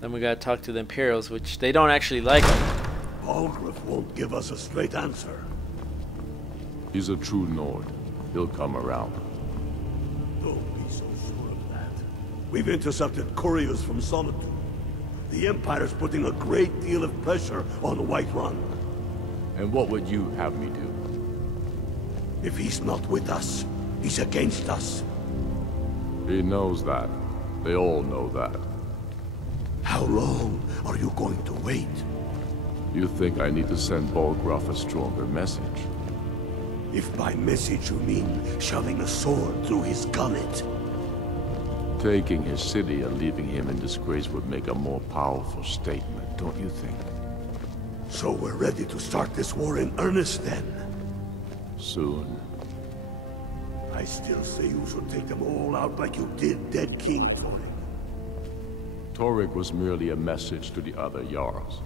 Then we gotta talk to the Imperials, which they don't actually like them. Balgruuf won't give us a straight answer. He's a true Nord. He'll come around. Don't be so sure of that. We've intercepted couriers from Solitude. The Empire's putting a great deal of pressure on Whiterun. And what would you have me do? If he's not with us, he's against us. He knows that. They all know that. How long are you going to wait? You think I need to send Balgruuf a stronger message? If by message you mean shoving a sword through his gullet. Taking his city and leaving him in disgrace would make a more powerful statement, don't you think? So we're ready to start this war in earnest then? Soon. I still say you should take them all out like you did dead King Torrik. Torrik was merely a message to the other Jarls.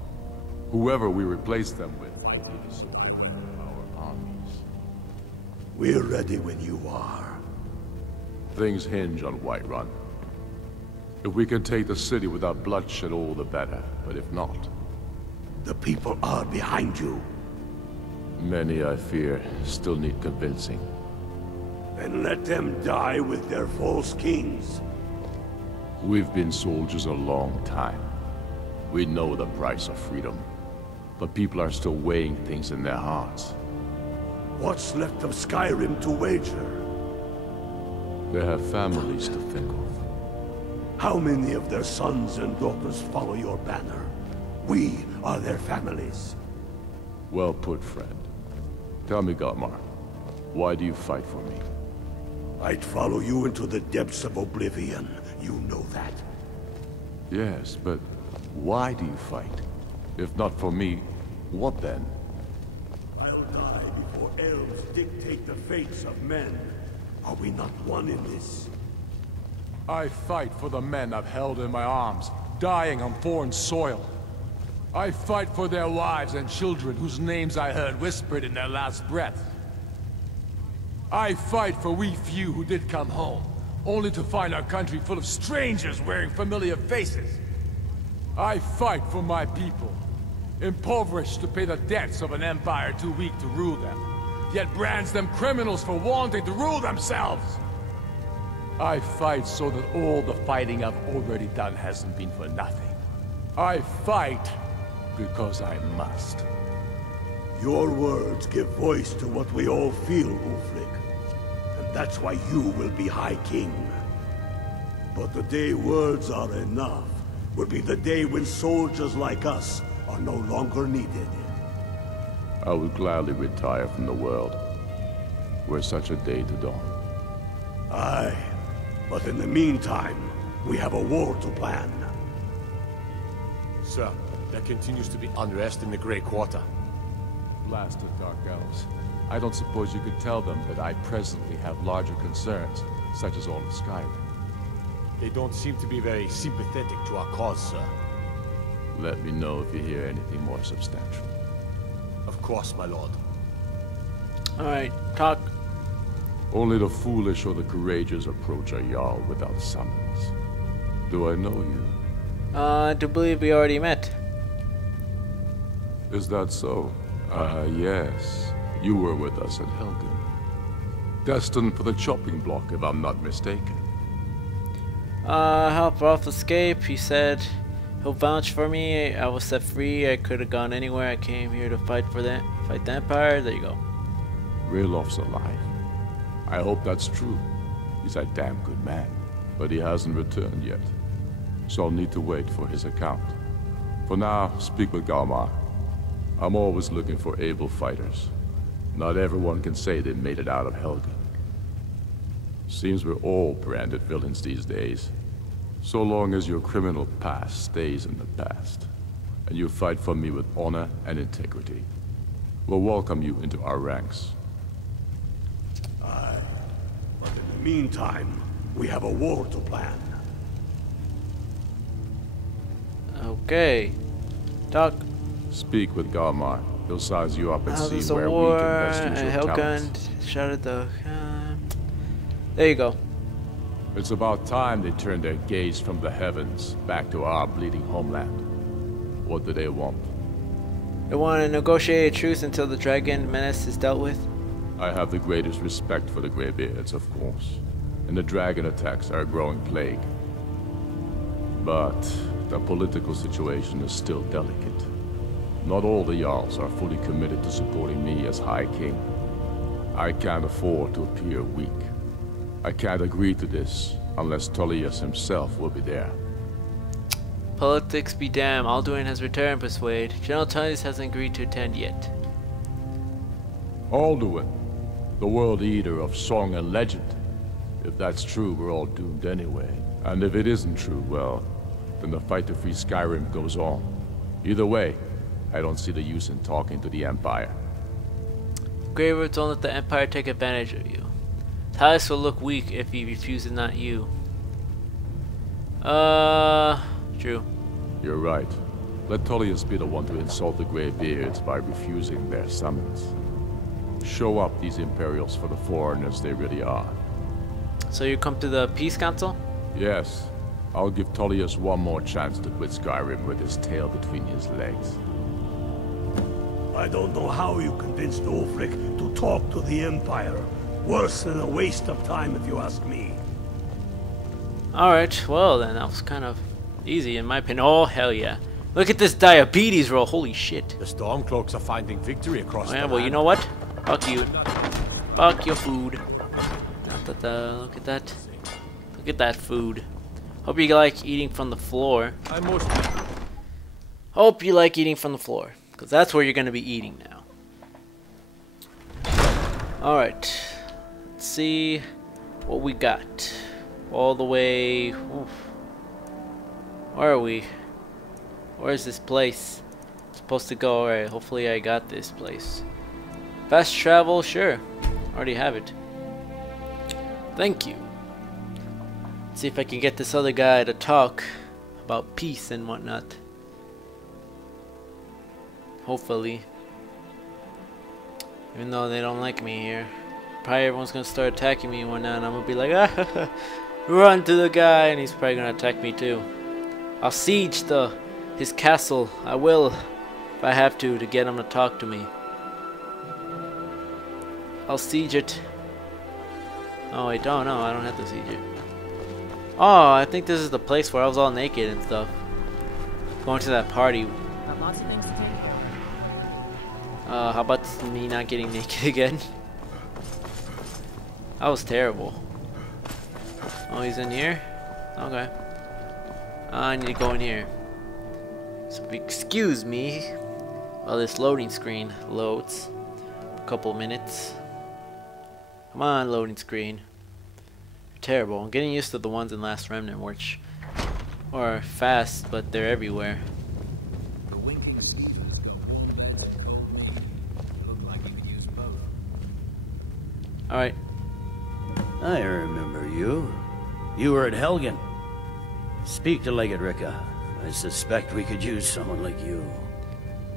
Whoever we replace them with might take a support of our armies. We're ready when you are. Things hinge on Whiterun. If we can take the city without bloodshed, all the better. But if not... The people are behind you. Many, I fear, still need convincing. Then let them die with their false kings. We've been soldiers a long time. We know the price of freedom. But people are still weighing things in their hearts. What's left of Skyrim to wager? They have families to think of. How many of their sons and daughters follow your banner? We are their families. Well put, friend. Tell me, Galmar, why do you fight for me? I'd follow you into the depths of oblivion. You know that. Yes, but why do you fight? If not for me, what then? I'll die before elves dictate the fates of men. Are we not one in this? I fight for the men I've held in my arms, dying on foreign soil. I fight for their wives and children whose names I heard whispered in their last breath. I fight for we few who did come home, only to find our country full of strangers wearing familiar faces. I fight for my people, impoverished to pay the debts of an empire too weak to rule them, yet brands them criminals for wanting to rule themselves. I fight so that all the fighting I've already done hasn't been for nothing. I fight because I must. Your words give voice to what we all feel, Ulfric. And that's why you will be High King. But the day words are enough will be the day when soldiers like us are no longer needed. I would gladly retire from the world, were such a day to dawn. Aye, but in the meantime, we have a war to plan. Sir, there continues to be unrest in the Grey Quarter. Blasted Dark Elves. I don't suppose you could tell them that I presently have larger concerns, such as all of Skyrim. They don't seem to be very sympathetic to our cause, sir. Let me know if you hear anything more substantial. Of course, my lord. Alright, talk. Only the foolish or the courageous approach a Jarl without summons. Do I know you? I do believe we already met. Is that so? Yes. You were with us at Helgen. Destined for the chopping block, if I'm not mistaken. Help Rolf escape. He said he'll vouch for me. I was set free. I could have gone anywhere. I came here to fight the Empire. There you go. Ralof's alive. I hope that's true. He's a damn good man. But he hasn't returned yet. So I'll need to wait for his account. For now, speak with Galmar. I'm always looking for able fighters. Not everyone can say they made it out of Helgen. Seems we're all branded villains these days. So long as your criminal past stays in the past, and you fight for me with honor and integrity, we'll welcome you into our ranks. Aye, but in the meantime, we have a war to plan. Okay. Talk. Speak with Galmar. He'll size you up and How see does the where war we can best use your Helgen talents. shouted the... there you go. It's about time they turned their gaze from the heavens back to our bleeding homeland. What do they want? They want to negotiate a truce until the dragon menace is dealt with. I have the greatest respect for the Greybeards, of course, and the dragon attacks are a growing plague. But the political situation is still delicate. Not all the Jarls are fully committed to supporting me as High King. I can't afford to appear weak. I can't agree to this unless Tullius himself will be there. Politics be damned, Alduin has returned, Persuade. General Tullius hasn't agreed to attend yet. Alduin, the world eater of song and legend. If that's true, we're all doomed anyway. And if it isn't true, well, then the fight to free Skyrim goes on. Either way, I don't see the use in talking to the Empire. Greybeards don't let the Empire take advantage of you. Tullius will look weak if he refuses not you. True. You're right. Let Tullius be the one to insult the Greybeards by refusing their summons. Show up these Imperials for the foreigners they really are. So you come to the Peace Council? Yes. I'll give Tullius one more chance to quit Skyrim with his tail between his legs. I don't know how you convinced Ulfric to talk to the Empire. Worse than a waste of time, if you ask me. Alright, well then, that was kind of easy in my opinion. Oh, hell yeah. Look at this diabetes roll, holy shit. The Stormcloaks are finding victory across Oh yeah, the well, land. you know what? Fuck you. Fuck your food. Look at that. Look at that food. Hope you like eating from the floor. I most... Hope you like eating from the floor, because that's where you're going to be eating now. Alright. Let's see what we got. All the way... Oof. Where are we? Where's this place? I'm supposed to go. Alright, hopefully I got this place. Fast travel? Sure. Already have it. Thank you. Let's see if I can get this other guy to talk about peace and whatnot. Hopefully. Even though they don't like me here. Probably everyone's gonna start attacking me and whatnot, and I'm gonna be like, ah, run to the guy, and he's probably gonna attack me too. I'll siege his castle. I will, if I have to get him to talk to me. I'll siege it. Oh wait, no, I don't have to siege it. Oh, I think this is the place where I was all naked and stuff. Going to that party. Got lots of things to do. How about me not getting naked again? That was terrible. Oh, he's in here? Okay. I need to go in here. So excuse me while this loading screen loads. A couple minutes. Come on, loading screen. You're terrible. I'm getting used to the ones in Last Remnant, which are fast, but they're everywhere. The winking seasons go full red, full green. Look like you could use both. Alright. I remember you. You were at Helgen. Speak to Legate Ricka. I suspect we could use someone like you.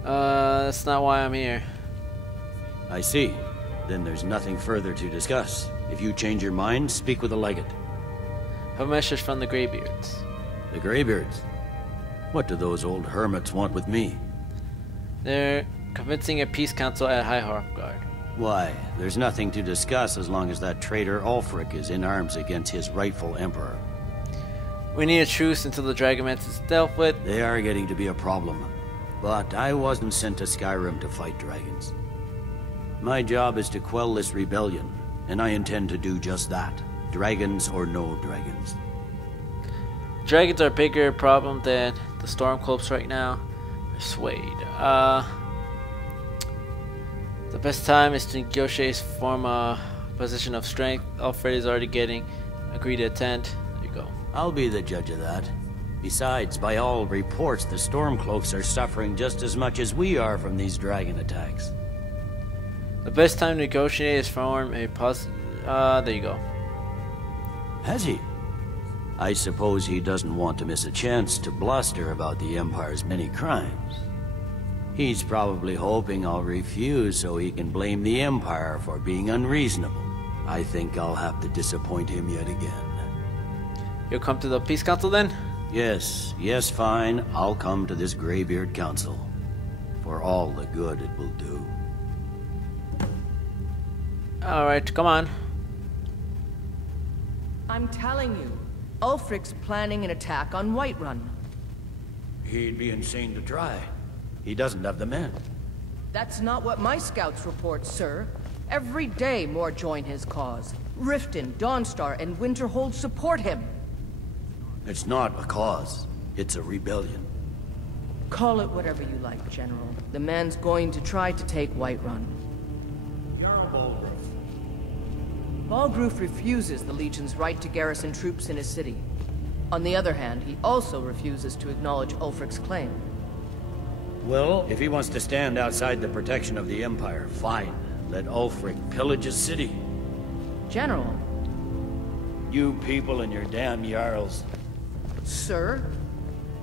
That's not why I'm here. I see. Then there's nothing further to discuss. If you change your mind, speak with the Legate. Have a message from the Greybeards. The Greybeards? What do those old hermits want with me? They're convincing a peace council at High Hrothgar. Why? There's nothing to discuss as long as that traitor Ulfric is in arms against his rightful emperor. We need a truce until the Dragonmance is dealt with. They are getting to be a problem. But I wasn't sent to Skyrim to fight dragons. My job is to quell this rebellion, and I intend to do just that. Dragons or no dragons. Dragons are a bigger problem than the Stormcloaks right now. Persuade. The best time is to negotiate from a position of strength. Alfred is already getting agreed to attend. There you go. I'll be the judge of that. Besides, by all reports, the Stormcloaks are suffering just as much as we are from these dragon attacks. The best time to negotiate is from a there you go. Has he? I suppose he doesn't want to miss a chance to bluster about the Empire's many crimes. He's probably hoping I'll refuse so he can blame the Empire for being unreasonable. I think I'll have to disappoint him yet again. You'll come to the Peace Council then? Yes, yes, fine. I'll come to this Greybeard Council. For all the good it will do. Alright, come on. I'm telling you, Ulfric's planning an attack on Whiterun. He'd be insane to try. He doesn't have the men. That's not what my scouts report, sir. Every day more join his cause. Riften, Dawnstar, and Winterhold support him. It's not a cause. It's a rebellion. Call it whatever you like, General. The man's going to try to take Whiterun. Jarl Balgruuf. Balgruuf refuses the Legion's right to garrison troops in his city. On the other hand, he also refuses to acknowledge Ulfric's claim. Well, if he wants to stand outside the protection of the Empire, fine. Let Ulfric pillage his city. General. You people and your damn Jarls. Sir,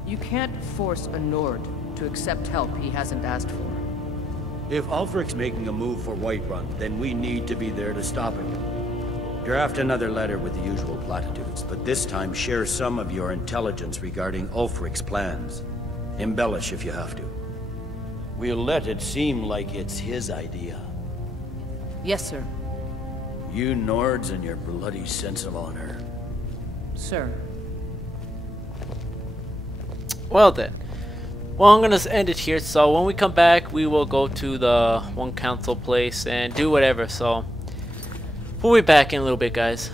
you can't force a Nord to accept help he hasn't asked for. If Ulfric's making a move for Whiterun, then we need to be there to stop him. Draft another letter with the usual platitudes, but this time share some of your intelligence regarding Ulfric's plans. Embellish if you have to. We'll let it seem like it's his idea. Yes, sir. You Nords and your bloody sense of honor. Sir. Well then. Well, I'm gonna end it here. So when we come back, we will go to the One Council place and do whatever. So we'll be back in a little bit, guys.